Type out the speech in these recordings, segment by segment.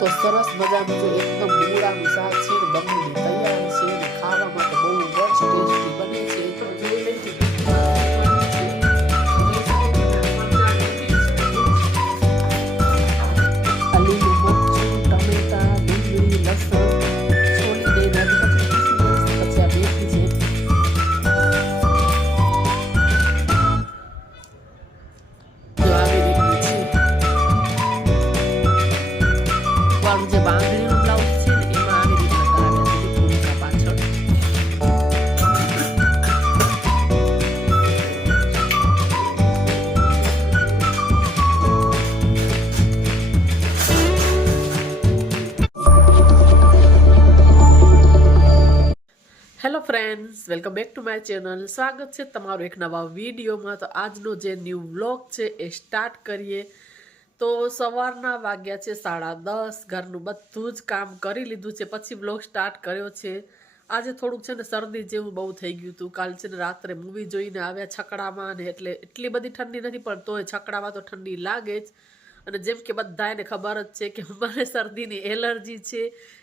તો સરસ મજાનું જો એકદમ મૂળાનું શાક છે ને બનીને તૈયાર છે અને ખાવામાં તો બહુ જ ટેસ્ટી બને છે. તો જોઈ લઈએ આ લીલું મરચું, ટમેટા, ડુંગળી, લસણ છોલી દઈને પછી આ મેથી છે જો આવી રીતનું છે. વાળું જે બાંધણીનું બ્લાઉઝ છે ને એમાં આવી રીતના કરાવ્યા છે ભૂમિકા પાછળ. Hello friends, welcome back to my channel. સ્વાગત છે તમારું એક નવા વિડીયોમાં. તો આજનો જે ન્યૂ વ્લોગ છે એ સ્ટાર્ટ કરીએ. તો સવારના વાગ્યા છે 10:30. ઘરનું બધું જ કામ કરી લીધું છે પછી વ્લોગ સ્ટાર્ટ કર્યો છે. આજે થોડુંક છે ને શરદી જેવું બહુ થઈ ગયું હતું. કાલ છે ને રાત્રે મૂવી જોઈને આવ્યા છકડામાં ને એટલે એટલી બધી ઠંડી નથી પણ તોય છકડામાં તો ઠંડી લાગે જ. અને જેમ કે બધાને ખબર જ છે કે મને શરદીની એલર્જી છે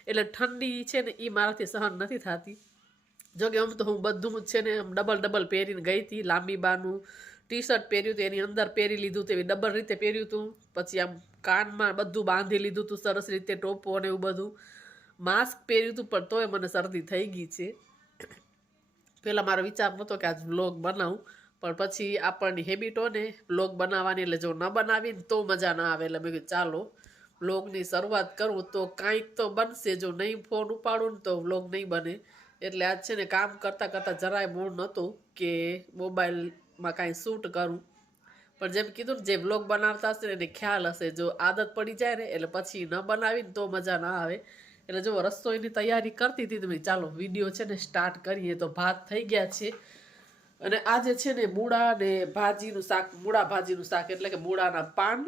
એટલે ઠંડી છે ને એ મારાથી સહન નથી થતી. જોકે આમ તો હું બધું છે ને આમ ડબલ પહેરીને ગઈ હતી. લાંબી બાનું ટી શર્ટ પહેર્યું હતું એની અંદર પહેરી લીધું હતું એવી ડબલ રીતે પહેર્યું હતું. પછી આમ કાનમાં બધું બાંધી લીધું હતું સરસ રીતે ટોપો ને એવું બધું. માસ્ક પહેર્યું હતું પણ તોય મને શરદી થઈ ગઈ છે. પહેલાં મારો વિચાર નહોતો કે આજ વ્લોગ બનાવું પણ પછી આપણની હેબિટ હોય ને વ્લોગ બનાવવાની એટલે જો ન બનાવીને તો મજા ના આવે એટલે મેં કીધું ચાલો વ્લોગની શરૂઆત કરું તો કાંઈક તો બનશે. જો નહીં ફોન ઉપાડું ને તો વ્લોગ નહીં બને. એટલે આજ છે ને કામ કરતાં કરતાં જરાય મૂળ નહોતું કે મોબાઈલમાં કાંઈ શૂટ કરું. પણ જેમ કીધું ને જે વ્લોગ બનાવતા હશે ને એને ખ્યાલ હશે જો આદત પડી જાય ને એટલે પછી ન બનાવીને તો મજા ના આવે. એટલે જો રસોઈની તૈયારી કરતી હતી તમે ચાલો વિડીયો છે ને સ્ટાર્ટ કરીએ. તો ભાત થઈ ગયા છે અને આજે છે ને મૂળા ને ભાજીનું શાક, મૂળા ભાજીનું શાક એટલે કે મૂળાના પાન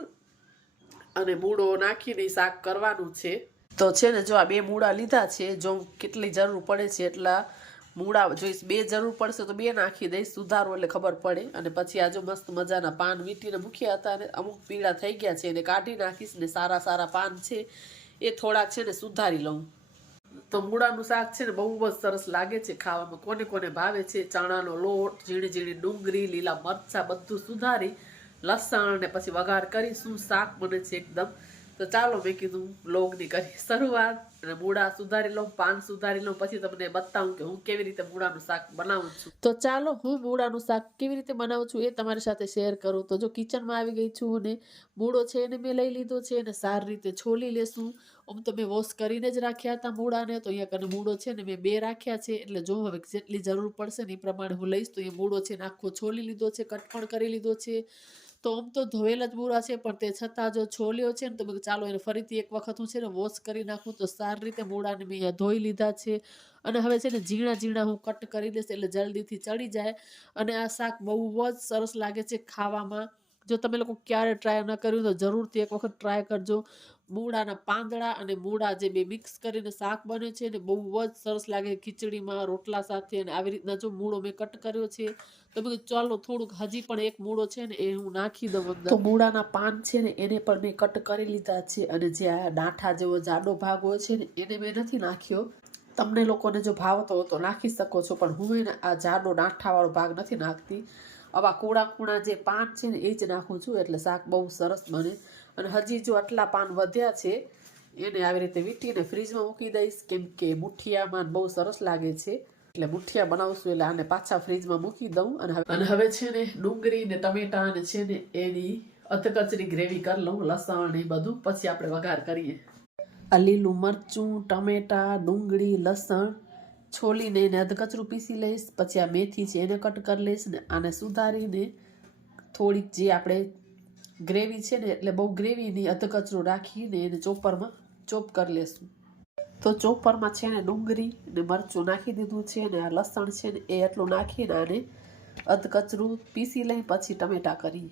અને મૂળો નાખીને શાક કરવાનું છે. તો છે ને જો આ 2 મૂળા લીધા છે. જો કેટલી જરૂર પડે છે એટલા મૂળા જોઈશ. 2 જરૂર પડશે તો 2 નાખી દઈશ સુધારો એટલે ખબર પડે. અને પછી આ જો મસ્ત મજાના પાન વીંટીને મૂક્યા હતા અને અમુક પીળા થઈ ગયા છે એને કાઢી નાખીશ ને સારા પાન છે એ થોડાક છે ને સુધારી લઉં. તો મૂળાનું શાક છે ને બહુ જ સરસ લાગે છે ખાવામાં. કોને કોને ભાવે છે. ચણાનો લોટ, ઝીણી ડુંગળી, લીલા મરચાં બધું સુધારી લસણ ને પછી વઘાર કરીશું. શાક બને છે એકદમ. તો ચાલો મેં કીધું વ્લોગની કરી શરૂઆત. અને મૂળા સુધારી લઉં, પાન સુધારી લઉં પછી તમને બતાવું કે હું કેવી રીતે મૂળાનું શાક બનાવું છું. તો ચાલો હું મૂળાનું શાક કેવી રીતે બનાવું છું એ તમારી સાથે શેર કરું. તો જો કિચનમાં આવી ગઈ છું અને મૂળો છે એને મેં લઈ લીધો છે અને સારી રીતે છોલી લેશું. આમ તો મેં વોશ કરીને જ રાખ્યા હતા મૂળાને. તો અહીંયા કને મૂળો છે ને મેં 2 રાખ્યા છે એટલે જો હવે જેટલી જરૂર પડશે ને એ પ્રમાણે હું લઈશ. તો એ મૂળો છે ને આખો છોલી લીધો છે, કટ પણ કરી લીધો છે. તો આમ તો ધોયેલા જ મૂળા છે પણ તે છતાં જો છોલ્યો છે ને તો ચાલો એને ફરીથી એક વખત હું છે ને વોશ કરી નાખું. તો સારી રીતે મૂળાને મેં અહીંયા ધોઈ લીધા છે અને હવે છે ને ઝીણા હું કટ કરી દઈશ એટલે જલ્દીથી ચડી જાય. અને આ શાક બહુ જ સરસ લાગે છે ખાવામાં. જો તમે લોકો ક્યારે ટ્રાય ન કર્યું તો જરૂરથી એક વખત ટ્રાય કરજો. મૂળાના પાંદડા અને મૂળા જે 2 મિક્સ કરીને શાક બને છે ને બહુ જ સરસ લાગે ખીચડીમાં, રોટલા સાથે. અને આવી રીતના જો મૂળો મેં કટ કર્યો છે તો મેં ચાલો થોડુંક હજી પણ એક મૂળો છે ને એ હું નાખી દઉં અંદર. તો મૂળાના પાન છે ને એને પણ મેં કટ કરી લીધા છે અને જે આ ડાંઠા જેવો જાડો ભાગ હોય છે ને એને મેં નથી નાખ્યો. તમને લોકોને જો ભાવતો હોય તો નાખી શકો છો પણ હું એને આ જાડો ડાંઠાવાળો ભાગ નથી નાખતી. આવા કૂણા જે પાન છે ને એ જ નાખું છું એટલે શાક બહુ સરસ બને. અને હજી જો આટલા પાન વધ્યા છે એને આવી રીતે વીંટીને ફ્રીજમાં મૂકી દઈશ કેમ કે મુઠિયામાં બહુ સરસ લાગે છે. એટલે મુઠિયા બનાવશું એટલે આને પાછા ફ્રીજમાં મૂકી દઉં. અને હવે છે ને ડુંગળી ને ટમેટા ને છે ને એની અધકચરી ગ્રેવી કરી લઉં, લસણ ને બધું પછી આપણે વઘાર કરીએ. આ લીલું મરચું, ટમેટા, ડુંગળી, લસણ છોલીને એને અધકચરું પીસી લઈશ. પછી આ મેથી છે એને કટ કરી લઈશ ને આને સુધારીને થોડીક જે આપણે ગ્રેવી છે ને એટલે બહુ ગ્રેવી નહીં અધકચરું રાખીને એને ચોપરમાં ચોપ કરી લેશું. તો ચોપરમાં છે ને ડુંગળી ને મરચું નાખી દીધું છે અને આ લસણ છે ને એ એટલું નાખીને આને અધકચરું પીસી લઈ પછી ટમેટા કરી.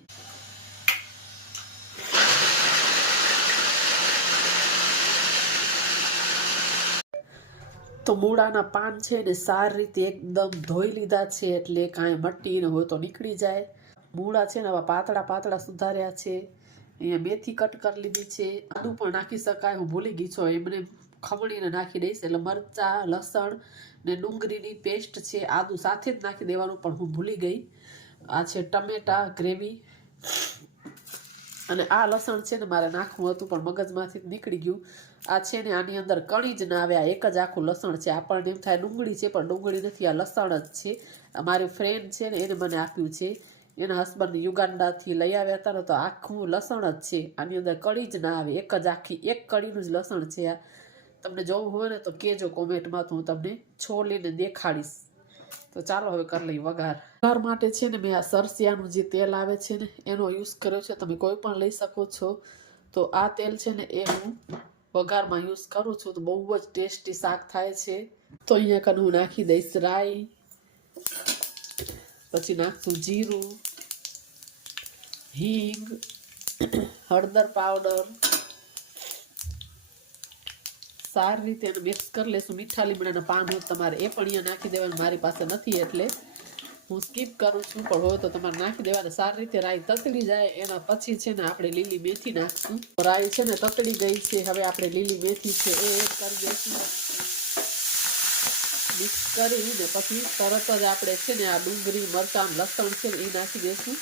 તો મૂળાના પાન છે ને સારી રીતે એકદમ ધોઈ લીધા છે એટલે કાંઈ મટ્ટી ન હોય તો નીકળી જાય. મૂળા છે ને આવા પાતળા સુધાર્યા છે અહીંયા મેથી કટ કરી લીધી છે, આદુ પણ નાખી શકાય, હું ભૂલી ગઈ છું, એમને ખમણીને નાખી દઈશ. એટલે મરચાં, લસણ ને ડુંગળીની પેસ્ટ છે, આદુ સાથે જ નાખી દેવાનું, પણ હું ભૂલી ગઈ. આ છે ટમેટા ગ્રેવી, અને આ લસણ છે ને મારે નાખવું હતું પણ મગજમાંથી નીકળી ગયું. આ છે ને આની અંદર કણી જ ના આવે, આ એક જ આખું લસણ છે. આપણને એમ થાય ડુંગળી છે, પણ ડુંગળી નથી, આ લસણ જ છે. મારી ફ્રેન્ડ છે ને એને મને આપ્યું છે, એના હસબન્ડ યુગાન્ડાથી લઈ આવ્યા હતા ને, તો આખું લસણ જ છે, આની અંદર કળી જ ના આવે, એક જ આખી એક કળીનું જ લસણ છે. આ તમને જોવું હોય ને તો કહેજો કોમેન્ટમાં, તો હું તમને છોલીને દેખાડીશ. તો ચાલો હવે કરી લઈ વઘાર. વઘાર માટે છે ને મેં આ સરસિયાનું જે તેલ આવે છે ને એનો યુઝ કર્યો છે, તમે કોઈ પણ લઈ શકો છો. તો આ તેલ છે ને એ હું વઘારમાં યુઝ કરું છું, તો બહુ જ ટેસ્ટી શાક થાય છે. તો અહીંયા કને હું નાખી દઈશ રાઈ, પછી નાખશું જીરું, હિંગ, હળદર પાવડર, સારી રીતે એને મિક્સ કરી લેશું. મીઠા લીમડાના પાન હોય તમારે એ પણ અહીંયા નાખી દેવાનું, મારી પાસે નથી એટલે હું સ્કીપ કરું છું, પણ હોય તો તમારે નાખી દેવાના. સારી રીતે રાઈ તતડી જાય એના પછી છે ને આપણે લીલી મેથી નાખશું. રાઈ છે ને તતડી ગઈ છે, હવે આપણે લીલી મેથી છે એ એડ કરી દઈશું. મિક્સ કરીને પછી તરત જ આપણે છે ને આ ડુંગળી, મરચાં, લસણ છે ને એ નાખી દઈશું.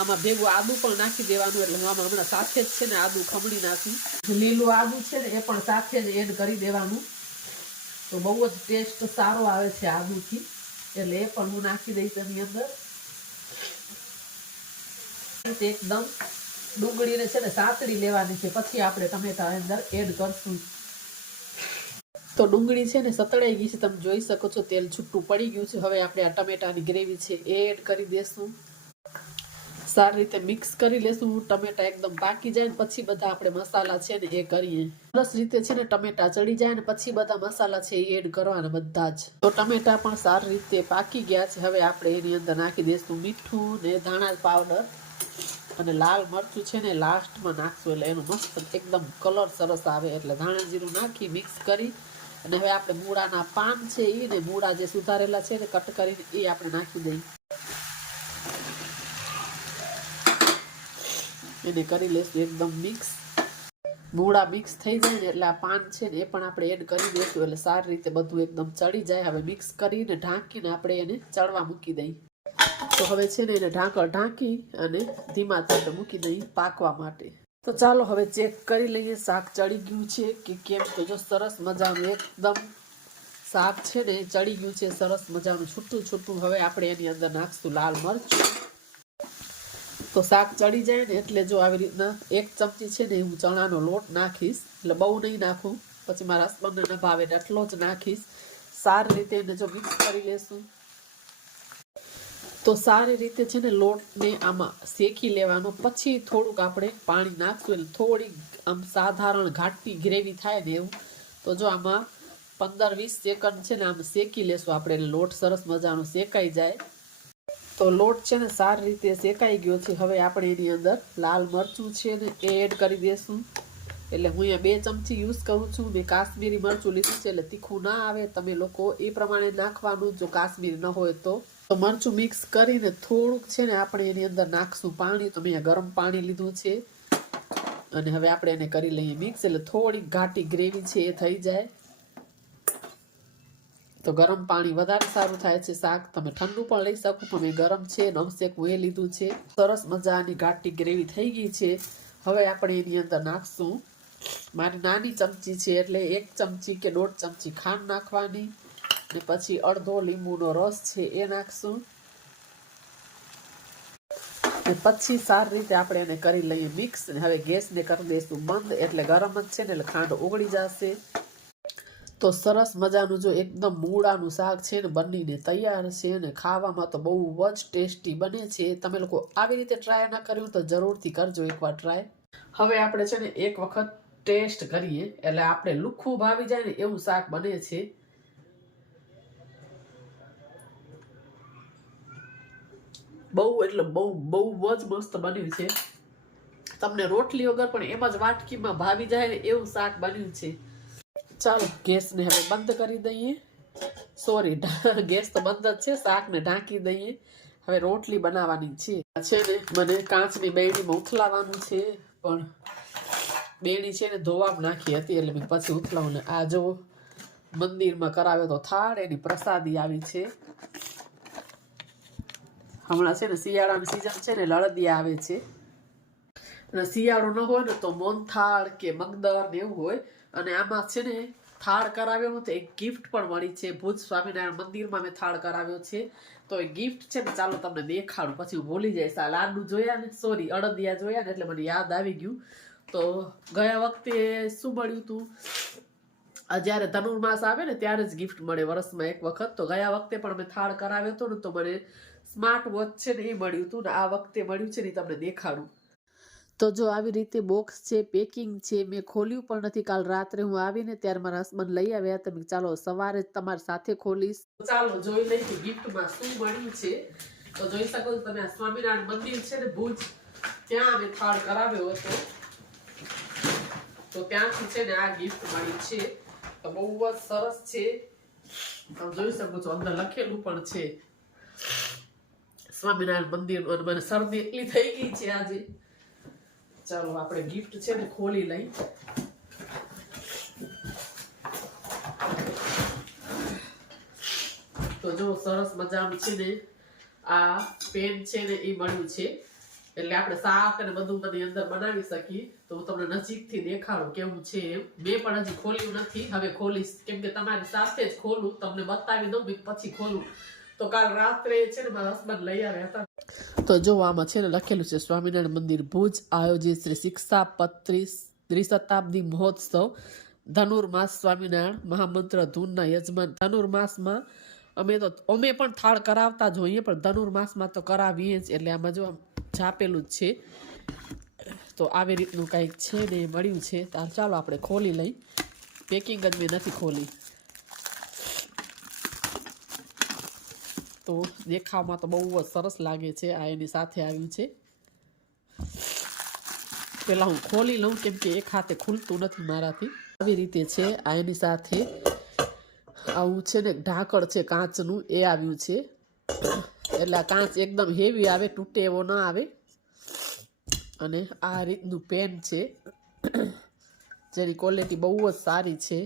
આમાં ભેગું આદુ પણ નાખી દેવાનું, એટલે હું આમાં હમણાં સાથે જ છે ને આદુ ખમણી નાખું. લીલું આદુ છે ને એ પણ સાથે જ એડ કરી દેવાનું, તો બહુ જ ટેસ્ટ સારો આવે છે આદુથી, એટલે એ પણ હું નાખી દઈશ એની અંદર. એકદમ ડુંગળીને છે ને સાતડી લેવાની છે, પછી આપણે ટમેટા અંદર એડ કરશું. તો ડુંગળી છે ને સતળાઈ ગઈ છે, તમે જોઈ શકો છો, તેલ છૂટું પડી ગયું છે. હવે આપણે આ ટમેટાની ગ્રેવી છે એ એડ કરી દેશું. સારી રીતે મિક્સ કરી લેશું. ટમેટા એકદમ પાકી જાય ને પછી બધા આપણે મસાલા છે ને એ કરીએ. સરસ રીતે છે ને ટમેટા ચડી જાય ને પછી બધા મસાલા છે એ એડ કરવાના બધા જ. તો ટમેટા પણ સારી રીતે પાકી ગયા છે. હવે આપણે એની અંદર નાખી દઈશું મીઠું ને ધાણા પાવડર, અને લાલ મરચું છે ને લાસ્ટમાં નાખશું, એટલે એનું મસ્ત એકદમ કલર સરસ આવે. એટલે ધાણા જીરું નાખી મિક્સ કરી, અને હવે આપણે મૂળાના પાન છે એ ને મૂળા જે સુધારેલા છે ને કટ કરીને એ આપણે નાખી દઈએ. એને કરી લઈશું એકદમ મિક્સ. મૂળા મિક્સ થઈ જાય ને એટલે આ પાન છે ને એ પણ આપણે એડ કરી દઈશું, એટલે સારી રીતે બધું એકદમ ચડી જાય. હવે મિક્સ કરીને ઢાંકીને આપણે એને ચડવા મૂકી દઈએ. તો હવે છે ને એને ઢાંકી અને ધીમા તાપે મૂકી દઈએ પાકવા માટે. તો ચાલો હવે ચેક કરી લઈએ શાક ચડી ગયું છે કે કેમ. તો જો સરસ મજાનું એકદમ શાક છે ને ચડી ગયું છે, સરસ મજાનું છૂટું છૂટું. હવે આપણે એની અંદર નાખશું લાલ મરચું. તો શાક ચડી જાય ને એટલે જો આવી રીતના એક ચમચી છે ને હું ચણાનો લોટ નાખીશ, એટલે બહુ નહીં નાખું, પછી મારા હસબન્ડને ન ભાવે એટલો જ નાખીશ. સારી રીતે એને જો મિક્સ કરી લેશું. તો સારી રીતે છે ને લોટને આમાં શેકી લેવાનો, પછી થોડુંક આપણે પાણી નાખશું, એટલે થોડી આમ સાધારણ ઘાટી ગ્રેવી થાય ને એવું. તો જો આમાં 15-20 સેકન્ડ છે ને આમ શેકી લેશું આપણે, લોટ સરસ મજાનો શેકાઈ જાય. તો લોટ છે ને સારી રીતે શેકાઈ ગયો છે. હવે આપણે એની અંદર લાલ મરચું છે ને એ એડ કરી દઈશું. એટલે હું અહીંયા 2 ચમચી યુઝ કરું છું. મેં કાશ્મીરી મરચું લીધું છે, એટલે તીખું ના આવે, તમે લોકો એ પ્રમાણે નાખવાનું જો કાશ્મીરી ન હોય તો. મરચું મિક્સ કરીને થોડુંક છે ને આપણે એની અંદર નાખશું પાણી. તો મેં અહીંયા ગરમ પાણી લીધું છે, અને હવે આપણે એને કરી લઈએ મિક્સ, એટલે થોડીક ઘાટી ગ્રેવી છે એ થઈ જાય. તો ગરમ પાણી વધારે સારું થાય છે શાક. તમે ઠંડુ પણ લઈ શકો, પણ મેં ગરમ છે નમસેક હું એ લીધું છે. સરસ મજાની ઘાટી ગ્રેવી થઈ ગઈ છે. હવે આપણે એની અંદર નાખશું, મારી નાની ચમચી છે એટલે 1 ચમચી કે 1.5 ચમચી ખાંડ નાખવાની, ને પછી અડધો લીંબુનો રસ છે એ નાખશું. ને પછી સારી રીતે આપણે એને કરી લઈએ મિક્સ. હવે ગેસને કરી દઈશું બંધ, એટલે ગરમ જ છે ને એટલે ખાંડ ઓગળી જશે. તો સરસ મજાનું જો એકદમ મૂળાનું શાક છે ને બનીને તૈયાર છે, અને ખાવામાં તો બહુ જ ટેસ્ટી બને છે. તમે લોકો આવી રીતે ટ્રાય ના કર્યું તો જરૂરથી કરજો એકવાર ટ્રાય. હવે આપણે છે ને એક વખત ટેસ્ટ કરીએ, એટલે આપણે લુખ્ખું ભાવી જાય ને એવું શાક બને છે. બહુ એટલે બહુ જ મસ્ત બન્યું છે. તમને રોટલી વગર પણ એમ જ વાટકીમાં ભાવી જાય ને એવું શાક બન્યું છે. ચાલો ગેસને હવે બંધ કરી દઈએ. સોરી, ગેસ તો બંધ જ છે, શાકને ઢાંકી દઈએ. હવે રોટલી બનાવવાની છે ને મને કાચની બેડીમાં ઉથલાવાનું છે, પણ બેડી છે ને ધોવામાં નાખી હતી એટલે મેં પછી ઉથલાવું ને આ જો મંદિરમાં કરાવ્યો તો થાળ, એની પ્રસાદી આવી છે. હમણાં છે ને શિયાળાની સિઝન છે ને લળદિયા આવે છે, અને શિયાળો ન હોય ને તો મોનથાળ કે મગદર ને એવું હોય. અને આમાં છે ને થાળ કરાવ્યો તો એક ગિફ્ટ પણ મળી છે. ભુજ સ્વામિનારાયણ મંદિરમાં મેં થાળ કરાવ્યો છે, તો એ ગિફ્ટ છે ને ચાલો તમને દેખાડું, પછી હું ભૂલી જઈશ. આ લાડુ જોયા ને, સોરી અડદિયા જોયા ને એટલે મને યાદ આવી ગયું. તો ગયા વખતે શું મળ્યું હતું, જ્યારે ધનુર્માસ આવે ને ત્યારે જ ગિફ્ટ મળે વર્ષમાં એક વખત. તો ગયા વખતે પણ મેં થાળ કરાવ્યો હતો ને તો મને સ્માર્ટ વોચ છે ને એ મળ્યું હતું, ને આ વખતે મળ્યું છે ને તમને દેખાડું. તો જો આવી રીતે બોક્સ છે, પેકિંગ છે, મેં ખોલ્યું પણ નથી. કાલ રાત્રે હું આવીને ત્યારે મારા હસબન્ડ લઈ આવ્યા હતા. ચાલો સવારે જ તમારી સાથે ખોલીશ. ચાલો જોઈ લઈ કે ગિફ્ટમાં શું મળ્યું છે. તો જોઈ શકો છો તમે, આ સ્વામિનારાયણ મંદિર છે ને ભુજ, ત્યાં અમે થાળ કરાવ્યો હતો, તો ત્યાંથી છે ને આ ગિફ્ટ મળી છે. તો બહુ જ સરસ છે, તમે જોઈ શકો છો. અંદર લખેલું પણ છે સ્વામિનારાયણ મંદિર. મને શરદી એટલી થઈ ગઈ છે આજે. ચાલો આપણે ગિફ્ટ છે ને ખોલી લઈ. તો જો સરસ મજાનું છે ને આ પેન છે ને એ મળ્યું છે, એટલે આપણે શાક અને બધું મને અંદર બનાવી શકીએ. તો હું તમને નજીકથી દેખાડું કેવું છે એમ. મેં પણ હજી ખોલ્યું નથી, હવે ખોલીશ, કેમ કે તમારી સાથે જ ખોલું, તમને બતાવી દઉં પછી ખોલું. તો કાલ રાત્રે છે ને મારા હસબન્ડ લઈ આવ્યા હતા. તો જો આમાં છે ને લખેલું છે સ્વામિનારાયણ મંદિર ભુજ આયોજિત શ્રી શિક્ષાપત્રી ત્રિશતાબ્દી મહોત્સવ ધનુર્માસ સ્વામિનારાયણ મહામંત્ર ધૂનના યજમાન. ધનુર્માસમાં અમે પણ થાળ કરાવતા જ હોઈએ, પણ ધનુર્માસમાં તો કરાવીએ જ. એટલે આમાં જો છાપેલું જ છે. તો આવી રીતનું કંઈક છે ને એ મળ્યું છે. ચાલો આપણે ખોલી લઈ. પેકિંગ જ મેં નથી ખોલી. તો દેખાવમાં તો બહુ જ સરસ લાગે છે. આ એની સાથે આવ્યું છે. પેલા હું ખોલી લઉં, કેમ કે એક હાથે ખુલતું નથી મારાથી. આવી રીતે છે આ એની સાથે. આવું છે ને ઢાંકણ છે કાચનું, એ આવ્યું છે. એટલે આ કાચ એકદમ હેવી આવે, તૂટે એવો ના આવે. અને આ રીતનું પેન છે, જેની ક્વોલિટી બહુ જ સારી છે.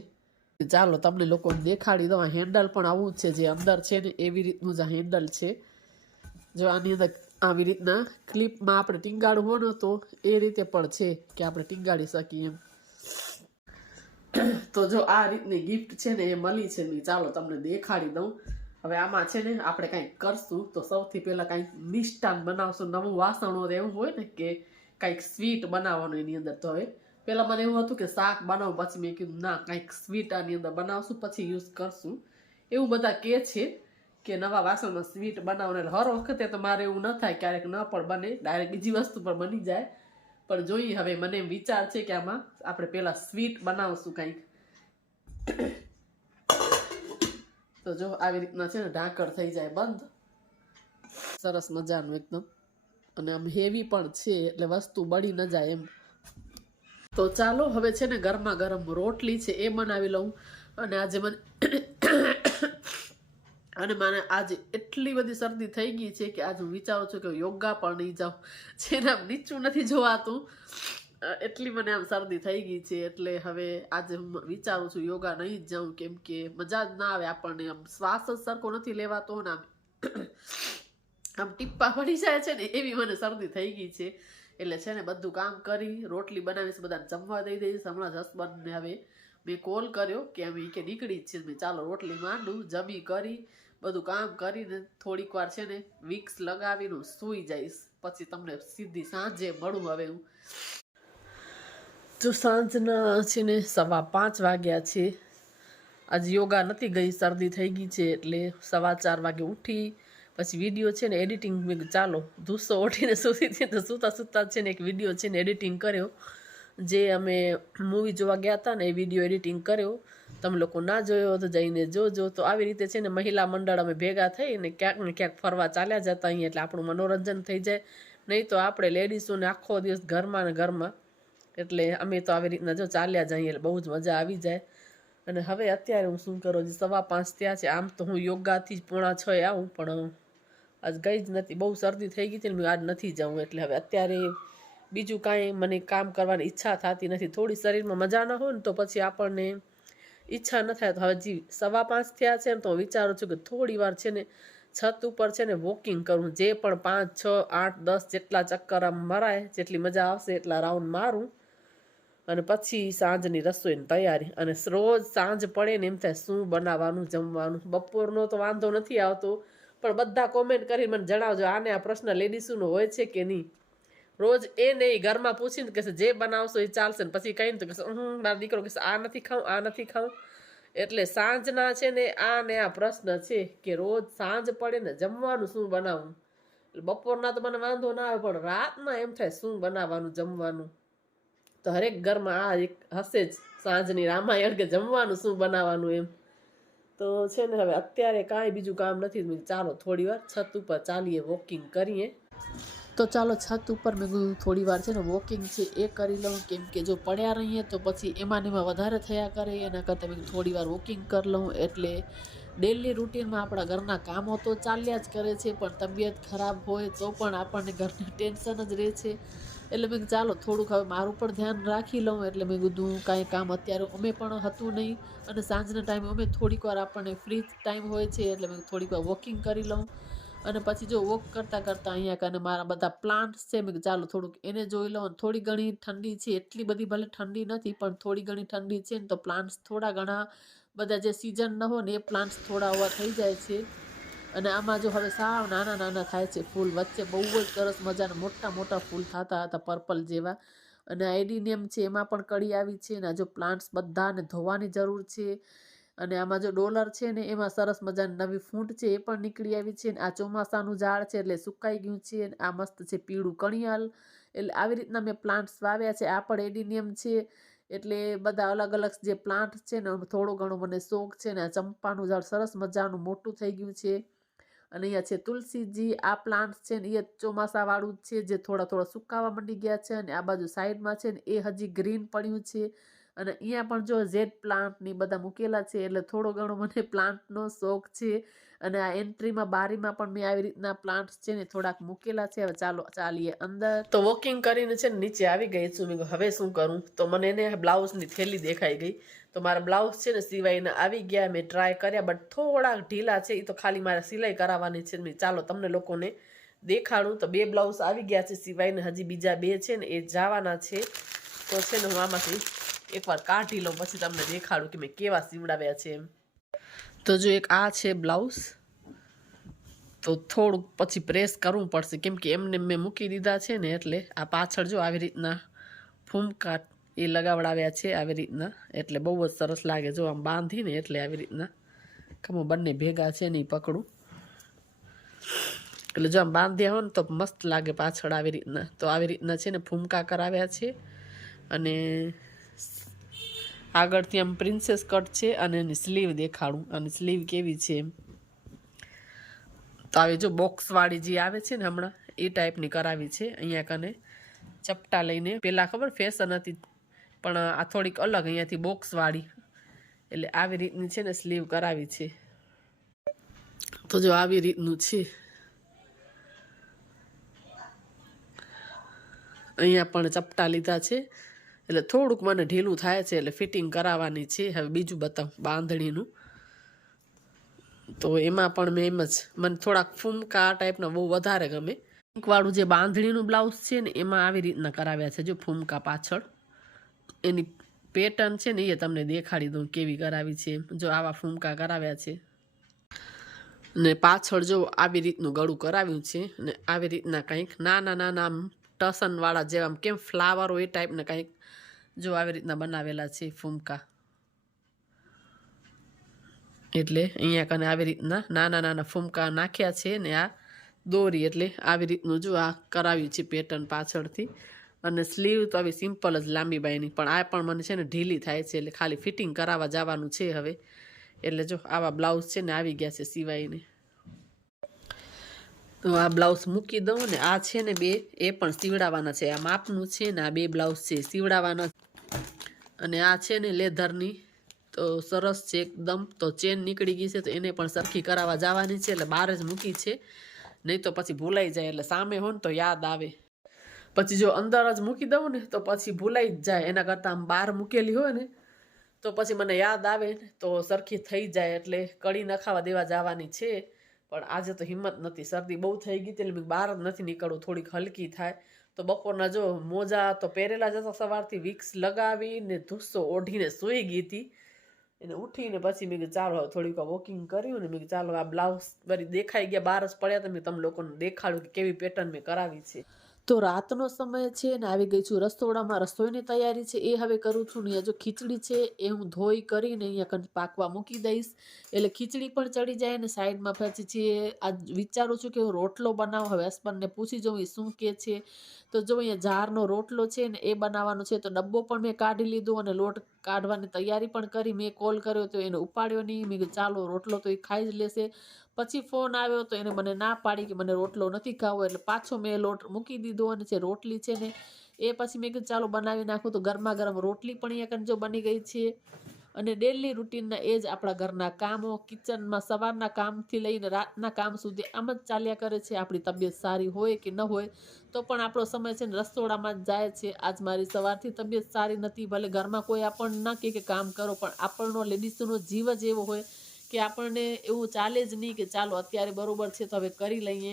ચાલો તમને લોકોને દેખાડી દઉં. આ હેન્ડલ પણ આવું જ છે, જે અંદર છે ને એવી રીતનું જ આ હેન્ડલ છે. જો આની અંદર આવી રીતના ક્લિપમાં આપણે ટીંગાડવું હોય ને તો એ રીતે પણ છે કે આપણે ટીંગાડી શકીએ એમ. તો જો આ રીતની ગિફ્ટ છે ને એ મળી છે. ચાલો તમને દેખાડી દઉં. હવે આમાં છે ને આપણે કંઈક કરશું. તો સૌથી પહેલાં કંઈક મિષ્ટાન બનાવશું. નવું વાસણો એવું હોય ને કે કંઈક સ્વીટ બનાવવાનું એની અંદર. તો હવે પહેલાં મને એવું હતું કે શાક બનાવું, પછી મેં કીધું ના, કંઈક સ્વીટ આની અંદર બનાવશું પછી યુઝ કરશું. એવું બધા કહે છે કે નવા વાસણમાં સ્વીટ બનાવવાનું. એટલે હર વખતે તો મારે એવું ન થાય, ક્યારેક ન પણ બને, ડાયરેક્ટ બીજી વસ્તુ પણ બની જાય. પણ જોઈએ, હવે મને એમ વિચાર છે કે આમાં આપણે પહેલાં સ્વીટ બનાવશું કંઈક. તો જો આવી રીતના છે ને ઢાંકણ થઈ જાય બંધ, સરસ મજાનું એકદમ. અને આમ હેવી પણ છે એટલે વસ્તુ બળી ન જાય એમ. તો ચાલો હવે છે ને ગરમા ગરમ રોટલી છે એ બનાવી લઉં. અને આજે મને આજે એટલી બધી શરદી થઈ ગઈ છે કે આજે હું વિચારું છું કે યોગા પણ નહીં જાઉં. જેને આમ નીચું નથી જોવાતું, એટલી મને આમ શરદી થઈ ગઈ છે. એટલે હવે આજે હું વિચારું છું યોગા નહીં જ જાઉં, કેમ કે મજા જ ના આવે આપણને. આમ શ્વાસ જ સરખો નથી લેવાતો ને આમ ટીપ્પા પડી જાય છે ને એવી મને શરદી થઈ ગઈ છે. એટલે છે ને બધું કામ કરી રોટલી બનાવીશ, બધાને જમવા દઈ દઈશ. હમણાં જ હસબન્ડને હવે મેં કોલ કર્યો કે અમે કે નીકળી જ છે. મેં ચાલો રોટલી માંડું, જમી કરી બધું કામ કરીને થોડીક વાર છે ને વિક્સ લગાવીને સૂઈ જઈશ. પછી તમને સીધી સાંજે મળું. હવે હું જો સાંજના છે ને 5:15 વાગ્યા છે. આજે યોગા નથી ગઈ, શરદી થઈ ગઈ છે એટલે 4:15 વાગે ઉઠી. પછી વિડીયો છે ને એડિટિંગ, મેં ચાલો ધૂસો ઓઢીને સૂતી હતી તો સૂતા છે ને એક વિડીયો છે ને એડિટિંગ કર્યો. જે અમે મૂવી જોવા ગયા હતા ને એ વિડીયો એડિટિંગ કર્યો. તમે લોકો ના જોયો તો જઈને જોજો. તો આવી રીતે છે ને મહિલા મંડળ અમે ભેગા થઈને ક્યાંક ને ક્યાંક ફરવા ચાલ્યા જતા અહીંયા, એટલે આપણું મનોરંજન થઈ જાય. નહીં તો આપણે લેડીઝોને આખો દિવસ ઘરમાં ને ઘરમાં, એટલે અમે તો આવી રીતના જો ચાલ્યા જઈએ એટલે બહુ જ મજા આવી જાય. અને હવે અત્યારે હું શું કરું, 5:15 થયા છે. આમ તો હું યોગાથી જ 4:30 આવું, પણ આજ ગઈ જ નથી, બહુ શરદી થઈ ગઈ હતી ને આજ નથી જાઉં. એટલે હવે અત્યારે બીજું કાંઈ મને કામ કરવાની ઈચ્છા થતી નથી. થોડી શરીરમાં મજા ન હોય ને તો પછી આપણને ઈચ્છા ન થાય. તો હવે હજી 5:15 થયા છે ને તો વિચારું છું કે થોડી વાર છે ને છત ઉપર છે ને વોકિંગ કરું. જે પણ 5, 6, 8, 10 જેટલા ચક્કર આમ મરાય, જેટલી મજા આવશે એટલા રાઉન્ડ મારું. અને પછી સાંજની રસોઈની તૈયારી. અને રોજ સાંજ પડે ને એમ થાય શું બનાવવાનું જમવાનું. બપોરનો તો વાંધો નથી આવતો, પણ બધા કોમેન્ટ કરી મને જણાવજો આને આ પ્રશ્ન લેડીસોનો હોય છે કે નહીં. રોજ એ નહીં, ઘરમાં પૂછીને કહેશે જે બનાવશો એ ચાલશે, ને પછી કહીને તો કહેશે મારો દીકરો કહેશે આ નથી ખાવું, આ નથી ખાવું. એટલે સાંજના છે ને આ પ્રશ્ન છે કે રોજ સાંજ પડે ને જમવાનું શું બનાવવું. એટલે બપોરના તો મને વાંધો ના આવે, પણ રાતના એમ થાય શું બનાવવાનું જમવાનું. તો હરેક ઘરમાં આ એક હશે જ સાંજની રામાયણ કે જમવાનું શું બનાવવાનું એમ. તો છે ને હવે અત્યારે કાંઈ બીજું કામ નથી. ચાલો થોડી વાર છત ઉપર ચાલીએ, વોકિંગ કરીએ. તો ચાલો છત ઉપર મેં કીધું થોડી વાર છે ને વોકિંગ છે એ કરી લઉં, કેમ કે જો પડ્યા રહીએ તો પછી એમાં ને એમાં વધારે થયા કરે. એના કરતાં મેં થોડી વાર વોકિંગ કરી લઉં. એટલે ડેલી રૂટીનમાં આપણા ઘરના કામો તો ચાલ્યા જ કરે છે, પણ તબિયત ખરાબ હોય તો પણ આપણને ઘરની ટેન્શન જ રહે છે. એટલે મેં ચાલો થોડુંક હવે મારું પણ ધ્યાન રાખી લઉં. એટલે મેં કીધું કાંઈ કામ અત્યારે અમે પણ હતું નહીં, અને સાંજના ટાઈમે અમે થોડીક વાર આપણને ફ્રી ટાઈમ હોય છે, એટલે મેં થોડીક વાર વોકિંગ કરી લઉં. અને પછી જો વોક કરતાં કરતાં અહીંયા કને મારા બધા પ્લાન્ટ્સ છે, મેં ચાલો થોડુંક એને જોઈ લઉં. થોડી ઘણી ઠંડી છે, એટલી બધી ભલે ઠંડી નથી, પણ થોડી ઘણી ઠંડી છે ને તો પ્લાન્ટ્સ થોડા ઘણા બધા જે સિઝન ન હોય ને એ પ્લાન્ટ્સ થોડા ઓવા થઈ જાય છે. અને આમાં જો હવે સાવ નાના નાના થાય છે ફૂલ. વચ્ચે બહુ જ સરસ મજાના મોટા મોટા ફૂલ થતા હતા પર્પલ જેવા. અને આઈડીનિયમ છે એમાં પણ કળી આવી છે. અને જો પ્લાન્ટ્સ બધાને ધોવાની જરૂર છે. અને આમાં જો ડોલર છે ને એમાં સરસ મજાની નવી ફૂંટ છે એ પણ નીકળી આવી છે. આ ચોમાસાનું ઝાડ છે એટલે સુકાઈ ગયું છે. આ મસ્ત છે પીળું કણિયાલ. એટલે આવી રીતના મેં પ્લાન્ટ્સ વાવ્યા છે. આ પણ એડિનિયમ છે. એટલે બધા અલગ અલગ જે પ્લાન્ટ છે ને થોડો ઘણો મને શોખ છે. ને આ ચંપાનું ઝાડ સરસ મજાનું મોટું થઈ ગયું છે. અને અહીંયા છે તુલસીજી. આ પ્લાન્ટ છે ને એ ચોમાસાવાળું જ છે, જે થોડા થોડા સુકાવા માંડી ગયા છે. અને આ બાજુ સાઈડમાં છે ને એ હજી ગ્રીન પડ્યું છે. અને અહીંયા પણ જો ઝેડ પ્લાન્ટ ની બધા મૂકેલા છે. એટલે થોડો ઘણો મને પ્લાન્ટનો શોખ છે. અને આ એન્ટ્રીમાં બારીમાં પણ મેં આવી રીતના પ્લાન્ટ્સ છે ને થોડાક મૂકેલા છે. હવે ચાલો ચાલીએ અંદર. તો વોકિંગ કરીને છે ને નીચે આવી ગઈ છું. મેં હવે શું કરું, તો મને એને બ્લાઉઝની થેલી દેખાઈ ગઈ. તો મારા બ્લાઉઝ છે ને સિવાયના આવી ગયા. મેં ટ્રાય કર્યા, બટ થોડાક ઢીલા છે. એ તો ખાલી મારે સિલાઈ કરાવવાની છે. મેં ચાલો તમને લોકોને દેખાડું. તો 2 બ્લાઉઝ આવી ગયા છે સિવાયને, હજી બીજા 2 છે ને એ જવાના છે. તો છે ને હું આમાંથી એકવાર કાઢી લઉં, પછી તમને દેખાડું કે મેં કેવા સીવડાવ્યા છે એમ. તો જો એક આ છે બ્લાઉઝ. તો થોડુંક પછી પ્રેસ કરવું પડશે, કેમ કે એમને મેં મૂકી દીધા છે ને. એટલે આ પાછળ જો આવી રીતના ફૂમકા એ લગાવડાવ્યા છે આવી રીતના. એટલે બહુ જ સરસ લાગે જો આમ બાંધીને. એટલે આવી રીતના કમો બંને ભેગા છે ને એ પકડું. એટલે જો આમ બાંધ્યા હોય ને તો મસ્ત લાગે પાછળ આવી રીતના. તો આવી રીતના છે ને ફૂમકા કરાવ્યા છે. અને આગળથી આમ પ્રિન્સેસ કટ છે. અને એની સ્લીવ દેખાડું. અને સ્લીવ કેવી છે એમ. તો આવી જો બોક્સવાળી જે આવે છે ને હમણાં એ ટાઈપની કરાવી છે. અહીંયા કને ચપટા લઈને, પહેલાં ખબર ફેશન હતી, પણ આ થોડીક અલગ અહીંયાથી બોક્સવાળી. એટલે આવી રીતની છે ને સ્લીવ કરાવી છે. તો જો આવી રીતનું છે. અહીંયા પણ ચપટા લીધા છે. એટલે થોડુંક મને ઢીલું થાય છે, એટલે ફિટિંગ કરાવવાની છે. હવે બીજું બતાવું બાંધણીનું. તો એમાં પણ મેં એમ જ મને થોડાક ફૂમકા ટાઈપના બહુ વધારે ગમે. વાળું જે બાંધણીનું બ્લાઉઝ છે ને એમાં આવી રીતના કરાવ્યા છે જો ફૂમકા પાછળ. એની પેટર્ન છે ને એ તમને દેખાડી દઉં કેવી કરાવી છે એમ. જો આવા ફૂમકા કરાવ્યા છે. ને પાછળ જો આવી રીતનું ગળું કરાવ્યું છે. ને આવી રીતના કંઈક નાના નાના આમ ટસનવાળા જેવા કેમ ફ્લાવરો એ ટાઈપના કંઈક જો આવી રીતના બનાવેલા છે ફૂમકા. એટલે અહીંયા કને આવી રીતના નાના નાના ફૂમકા નાખ્યા છે. ને આ દોરી એટલે આવી રીતનું જો આ કરાવ્યું છે પેટર્ન પાછળથી. અને સ્લીવ તો આવી સિમ્પલ જ લાંબી બાઈની, પણ આ પણ મને છે ને ઢીલી થાય છે. એટલે ખાલી ફિટિંગ કરાવવા જવાનું છે હવે. એટલે જો આવા બ્લાઉઝ છે ને આવી ગયા છે સિવાયને. તો આ બ્લાઉઝ મૂકી દઉં. ને આ છે ને 2 એ પણ સીવડાવવાના છે. આ માપનું છે ને આ 2 બ્લાઉઝ છે સીવડાવવાના. અને આ છે ને લેધરની. તો સરસ છે એકદમ. તો ચેન નીકળી ગઈ છે તો એને પણ સરખી કરાવવા જવાની છે. એટલે બહાર જ મૂકી છે. નહીં તો પછી ભૂલાઈ જાય, એટલે સામે હોય ને તો યાદ આવે. પછી જો અંદર જ મૂકી દઉં ને તો પછી ભૂલાઈ જ જાય. એના કરતાં આમ બહાર મૂકેલી હોય ને તો પછી મને યાદ આવે ને તો સરખી થઈ જાય. એટલે કળી નખાવા દેવા જવાની છે, પણ આજે તો હિંમત નથી. શરદી બહુ થઈ ગઈ એટલે મેં બહાર જ નથી નીકળવું, થોડીક હલકી થાય. તો બપોરના જો મોજા તો પહેરેલા જ હતા, સવારથી વિક્સ લગાવીને ધુસ્સો ઓઢીને સૂઈ ગઈ હતી. એને ઉઠીને પછી મેં કીધું ચાલો થોડીક વોકિંગ કર્યું ને મેં કીધું ચાલો આ બ્લાઉઝ વળી દેખાઈ ગયા, બહાર જ પડ્યા તમે તમે લોકોને દેખાડ્યું કે કેવી પેટર્ન મેં કરાવી છે. તો રાતનો સમય છે ને આવી ગઈ છું રસોડામાં. રસોઈની તૈયારી છે એ હવે કરું છું ને. જો ખીચડી છે એ હું ધોઈ કરીને અહીંયા પાકવા મૂકી દઈશ, એટલે ખીચડી પણ ચડી જાય ને સાઈડમાં. પછી છે આ વિચારું છું કે હું રોટલો બનાવું. હવે હસબન્ડને પૂછી જોઉં એ શું કે છે. તો જો અહીંયા જારનો રોટલો છે ને એ બનાવવાનો છે. તો ડબ્બો પણ મેં કાઢી લીધો અને લોટ કાઢવાની તૈયારી પણ કરી. મેં કોલ કર્યો તો એને ઉપાડ્યો નહીં. મેં કીધું ચાલો રોટલો તો એ ખાઈ જ લેશે. પછી ફોન આવ્યો તો એને મને ના પાડી કે મને રોટલો નથી ખાવો, એટલે પાછો મેં લોટ મૂકી દીધો. અને જે રોટલી છે ને એ પછી મેં કીધું ચાલો બનાવી નાખું. તો ગરમા ગરમ રોટલી પણ અહીંયા જો બની ગઈ છે. અને ડેલી રૂટીનના એ જ આપણા ઘરના કામો, કિચનમાં સવારના કામથી લઈને રાતના કામ સુધી આમ જ ચાલ્યા કરે છે. આપણી તબિયત સારી હોય કે ન હોય તો પણ આપણો સમય છે ને રસોડામાં જ જાય છે. આજ મારી સવારથી તબિયત સારી નથી. ભલે ઘરમાં કોઈ આપણને ન કહે કે કામ કરો, પણ આપણનો લેડીઝનો જીવ જ એવો હોય કે આપણને એવું ચાલે જ નહીં કે ચાલો અત્યારે બરોબર છે તો હવે કરી લઈએ.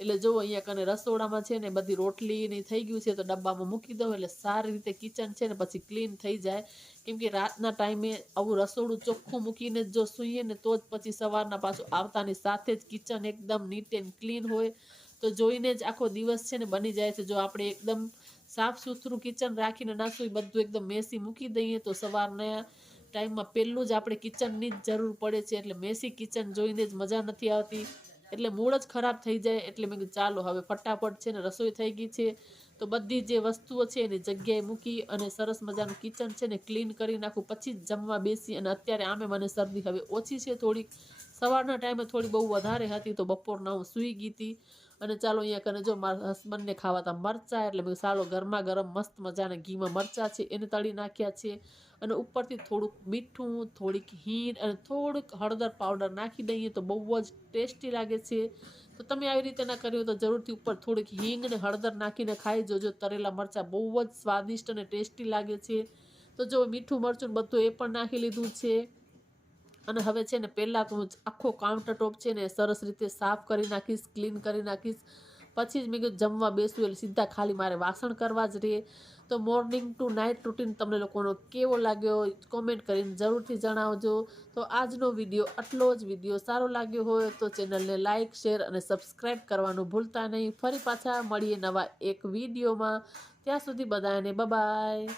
એટલે જો અહીંયા કને રસોડામાં છે ને બધી રોટલી ને થઈ ગયું છે તો ડબ્બામાં મૂકી દઉં, એટલે સારી રીતે કિચન છે ને પછી ક્લીન થઈ જાય. કેમ કે રાતના ટાઈમે આવું રસોડું ચોખ્ખું મૂકીને જો સૂઈએ ને તો જ પછી સવારના પાછું આવતાની સાથે જ કિચન એકદમ નીટ એન્ડ ક્લીન હોય તો જોઈને જ આખો દિવસ છે ને બની જાય છે. જો આપણે એકદમ સાફ સુથરું કિચન રાખીને ના સૂઈ બધું એકદમ મેસી મૂકી દઈએ તો સવારના ટાઈમમાં પહેલું જ આપણે કિચનની જ જરૂર પડે છે. એટલે મેસી કિચન જોઈને જ મજા નથી આવતી, એટલે મૂડ જ ખરાબ થઈ જાય. એટલે મેં કીધું ચાલો હવે ફટાફટ છે ને રસોઈ થઈ ગઈ છે તો બધી જે વસ્તુઓ છે એની જગ્યાએ મૂકી અને સરસ મજાનું કિચન છે ને ક્લીન કરી નાખું. પછી જ જમવા બેસી. અને અત્યારે આમે મને શરદી હવે ઓછી છે થોડીક, સવારના ટાઈમે થોડી બહુ વધારે હતી તો બપોરના હું સૂઈ ગઈ હતી. અને ચાલો અહીંયા કને જો મારા હસબન્ડને ખાવાતા મરચાં, એટલે મેં ચાલો ગરમા ગરમ મસ્ત મજાના ઘીમાં મરચાં છે એને તળી નાખ્યા છે. અને ઉપરથી થોડુંક મીઠું, થોડીક હિંગ અને થોડુંક હળદર પાવડર નાખી દઈએ તો બહુ જ ટેસ્ટી લાગે છે. તો તમે આવી રીતે ના કર્યું તો જરૂરથી ઉપર થોડીક હિંગ અને હળદર નાખીને ખાઈ જોજો. તરેલા મરચાં બહુ જ સ્વાદિષ્ટ અને ટેસ્ટી લાગે છે. તો જો મીઠું મરચું બધું એ પણ નાખી લીધું છે. અને હવે છે ને પહેલાં તો હું આખો કાઉન્ટર ટોપ છે ને સરસ રીતે સાફ કરી નાખીશ, ક્લીન કરી નાખીશ. પછી જ મેં કીધું જમવા બેસું એટલે સીધા ખાલી મારે વાસણ કરવા જ રહે. તો મોર્નિંગ ટુ નાઇટ રૂટીન તમને લોકોનો કેવો લાગ્યો કોમેન્ટ કરીને જરૂરથી જણાવજો. તો આજનો વિડીયો આટલો જ. વિડીયો સારો લાગ્યો હોય તો ચેનલને લાઇક, શેર અને સબસ્ક્રાઈબ કરવાનું ભૂલતા નહીં. ફરી પાછા મળીએ નવા એક વિડીયોમાં. ત્યાં સુધી બધાને બાય.